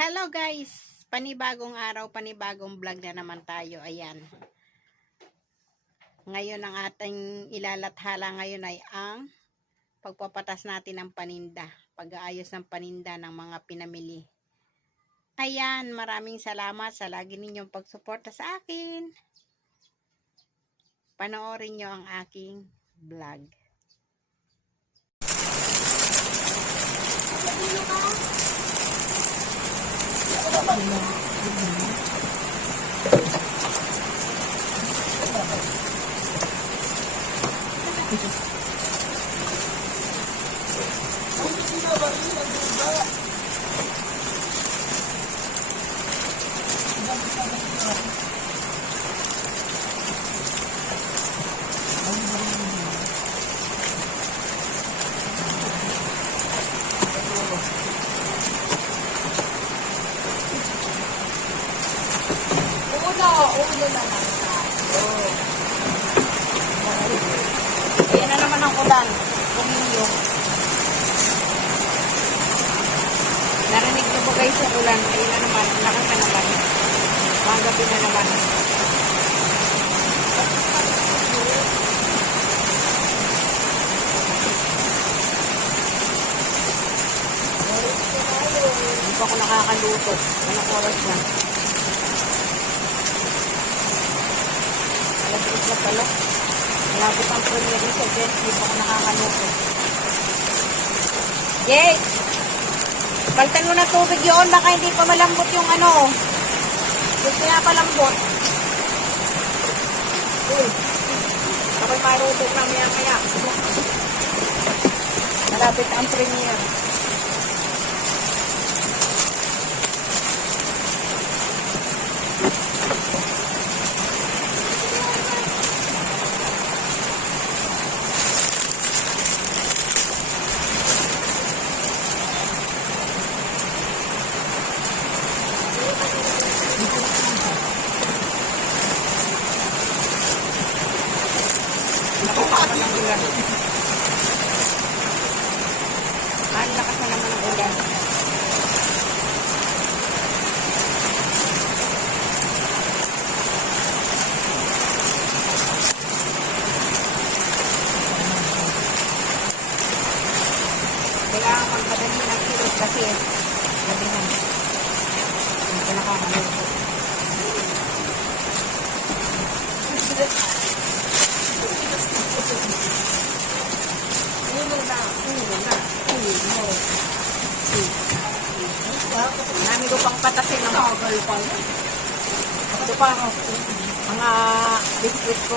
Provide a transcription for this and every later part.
Hello guys! Panibagong araw, panibagong vlog na naman tayo. Ayan. Ngayon ang ating ilalathala ngayon ay ang pagpapatas natin ng paninda. Pag-aayos ng paninda ng mga pinamili. Ayan, maraming salamat sa lagi ninyong pagsuporta sa akin. Panoorin nyo ang aking vlog. Ulo na lang tayo. Ayan na naman ang ulan. Kumiyong. Narinig na po guys yung ulan. Ayan na naman. Lakas na naman. Panggabi na naman. Hindi pa ako nakakaluto. Anong oras na? Alas na pala. Malapit ang premiere sa Jess. Hindi pa ako nakakaluto. Jay! Paltan mo na tubig yun. Baka hindi pa malambot yung ano. Gusto nga palambot. Uy. Ako'y maruto na maya. Malapit ang premiere. Ang lakas na naman ng ulan. Kailangan magpadali ng kilos kasi gabi na. Hindi ko nakakaluto. Nami ko pang patasin ng tagal pa. Ito pa mga biscuit ko.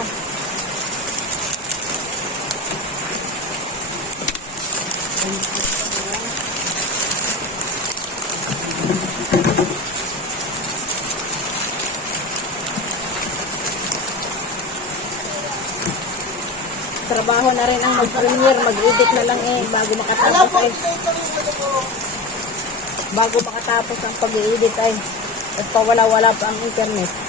Trabaho na rin ang mag-premiere, mag-edit na lang bago makatapos bago makatapos ang pag-edit at pawala-wala pa ang internet.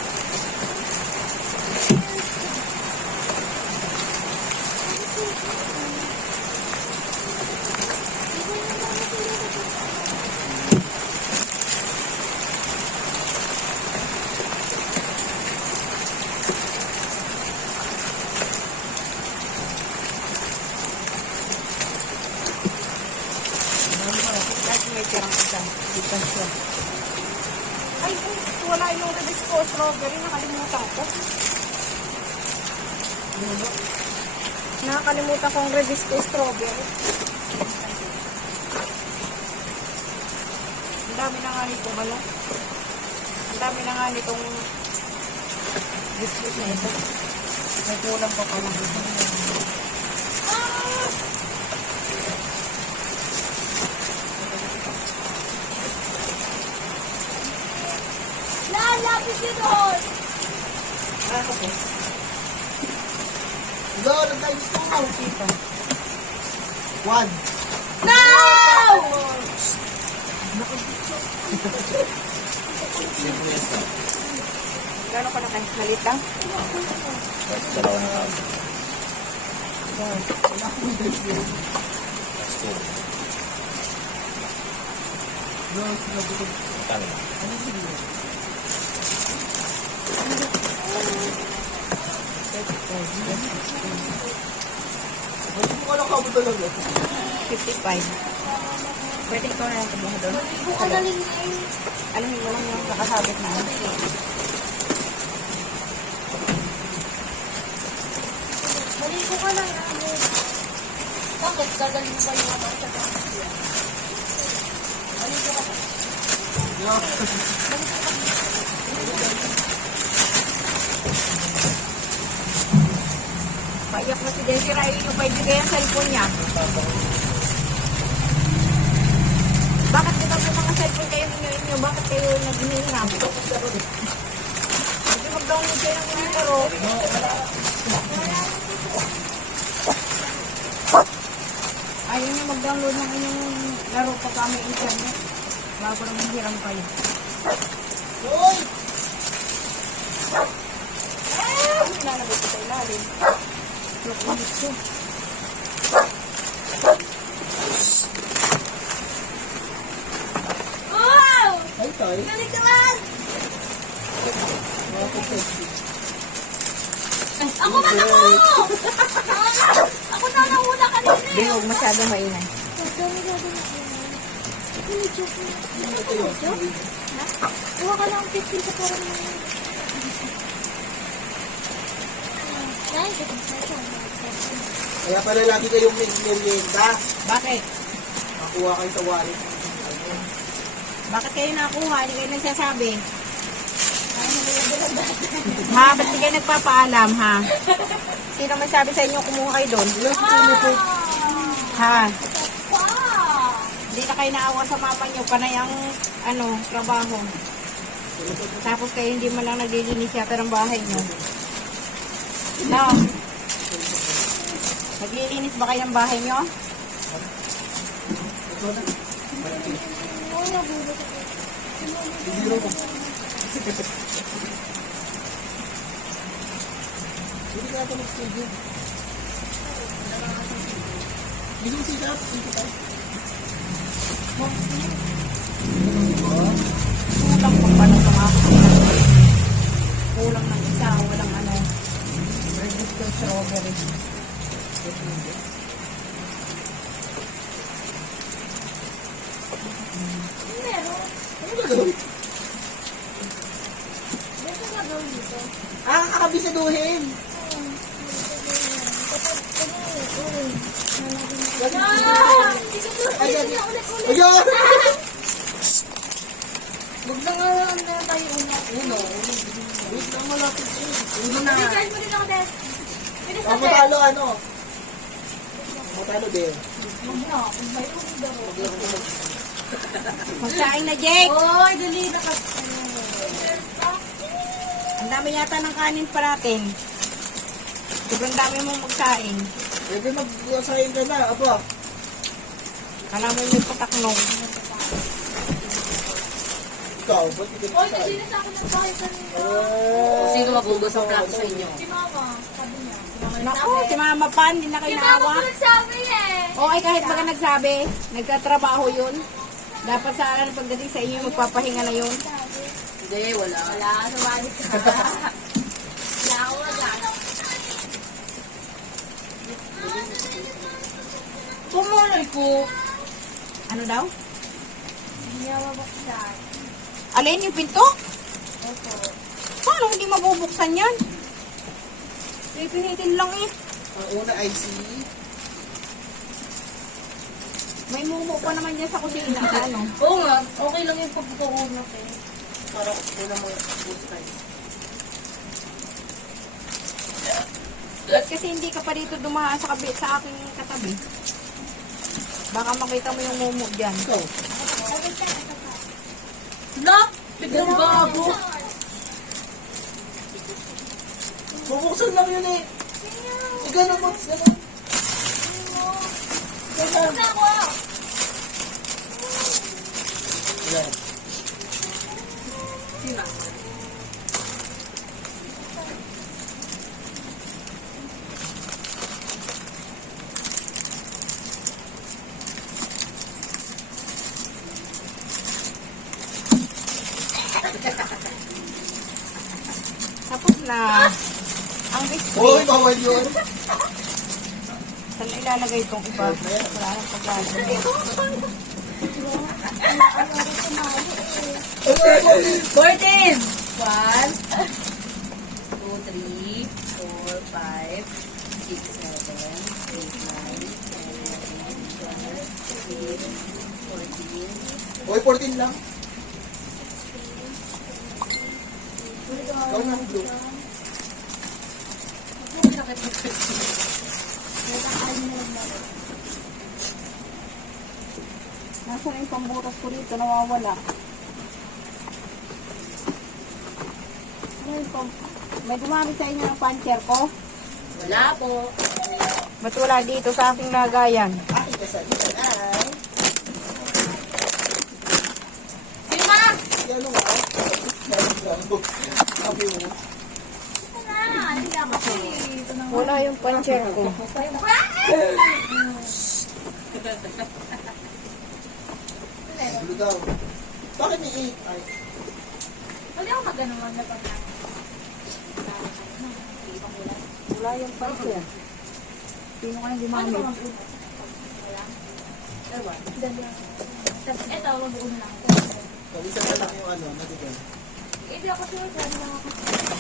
May tirang isang siya. Ay, wala yung release ko. Strawberry, nakalimutan ko. Nakakalimutan ko ang release ko. Strawberry. Ang dami na nga nito, ano? Ang dami na nga nitong biscuit na ito. May kulang pa pala. Lapis yun doon! Ano po? Doon, nag-times 2. Kita. 1. No! Gano'n ka na kayo? Nalit lang? Dalawa na lang. No, Tama. Hindi mo ka nakabo talaga. 55. Pwede ikaw na lang kumuha doon. Buka na rin ay. Alamin mo lang yung kakasabit na. Maligo ka lang. Bakit? Gagaling mo ba yung mga sa pamilya? Maligo ka ba? Paiyak mo si Desiree, ayun yung paibigay ang cellphone niya. Bakit dito may mga cellphone kayo ninyo? Bakit kayo nag-inihirap? Hindi mag-download kayo ng monitor, oh. Ayaw niyo mag-download ng inyong laro pagka may internet. Bago naman hiram kayo. Uy! Nilalabot ko sa ilalim. Look mo dito. Wow! Ay, tay. Galing naman! Ako man ako! Ako na nauna kanina. Di, huwag masyadong maingay. Kuha ka lang 15 sa parang Kaya pala lagi kayong may merienda. Bakit? Makuha kayo sa wallet. Bakit kayo nakuha? Hindi kayo nagsasabi. Ha? Ba't di kayo nagpapaalam, ha? Sino may sabi sa inyo kumuha kayo doon? Ha? Hindi na kayo naawa sa mama nyo. Panay ang, trabaho. Tapos kayo hindi man lang naglilinis yata ng bahay nyo. No? Naglilinis ba kayo ng bahay nyo? Zero mo. Hindi ka ito mag-studio. Hindi mo siya. Kulang pang paano sa mga kulang ng isa, walang registered strawberry. Ano gagawin? Kakabisaduhin. Ayan. Ayan. Huwag na nga lang na tayo uno. Wait lang malapit eh. Uno na. Guys, mo din ako, Des. Pwede sa Ang matalo ano? Matalo din. Huwag na. Kung may uno daw. Magsaing na, Jake! Oy, dali na ka. Ang dami yata ng kanin pa natin. Sobrang dami mong magsaing. Pwede mag-usahin ka na. Apa? Kala mo may pataknong. Ikaw, ba't hindi ka Oy, nagsasabi? dali na sa akin ng bahay kanina. Sino magugas ang plato sa inyo? Si Mama, sabi niya. Si Mama Naku, si Mama Pan, hindi na kayo Si Mama naawa. ko nagsabi eh. O ay kahit baka nagsabi, nagtatrabaho yun. Dapat sa alam pagdating sa inyo, magpapahinga na yun. Hindi, wala. Wala, sumali ka. Wala ako, wala. Pumalay ko. Ano daw? Hindi niya mabuksan. Alin yung pinto? Opo. Paano hindi mabubuksan yan? Pipinitin lang eh. Ang una ay si... May mumo pa naman dyan sa kusina. Ano? Oo nga, okay lang yung pagkukunok eh. Para una mo yung tayo. Ba't kasi hindi ka pa dito dumaan sa aking katabi? Baka makita mo yung mumo dyan. Ikaw. Lock! Biglang bago. Bubuksan lang yun eh. Gano'n mo. Gano'n. Gano'n. Ano ako? Yan. Sina? na. Ang Uy, biscuit. bawal yun. Saan ilalagay itong iba? Wala nang paglalagay. 14! 1, 2, 3, 4, 5, 6, 7, 8, 9, 10, 11, 12, 13, 14. Uy, 14 lang. Ikaw na, blue. Nasaan yung pambutas ko dito? Nawawala. Ano yung may dumamit sa inyo ng puncher ko? Wala po. Ba't wala dito sa aking lagayan? Aking kasabihan ay... Sima! Yan nga. Sabi mo. Wala yung puncher ko. Blue daw. Bakit may 8? Ay, Wala akong magano'n na pag Wala yung puncher. Sino kayong gumamit? Ito, mag-uuna lang. pag-isa na lang yung ano, natigan. Hindi ako sure, sabi lang ako.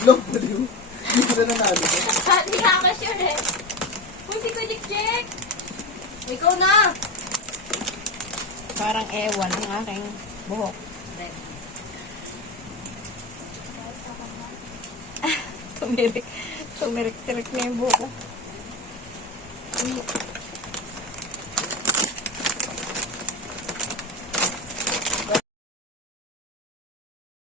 Blue, blue. Hindi ko na nanalo. Hindi ka ako sure eh. Uy, si Kuya Check! Ikaw na! Parang ewan ang aking buhok. Tumirik. Tumirik-tirik na yung buhok ko.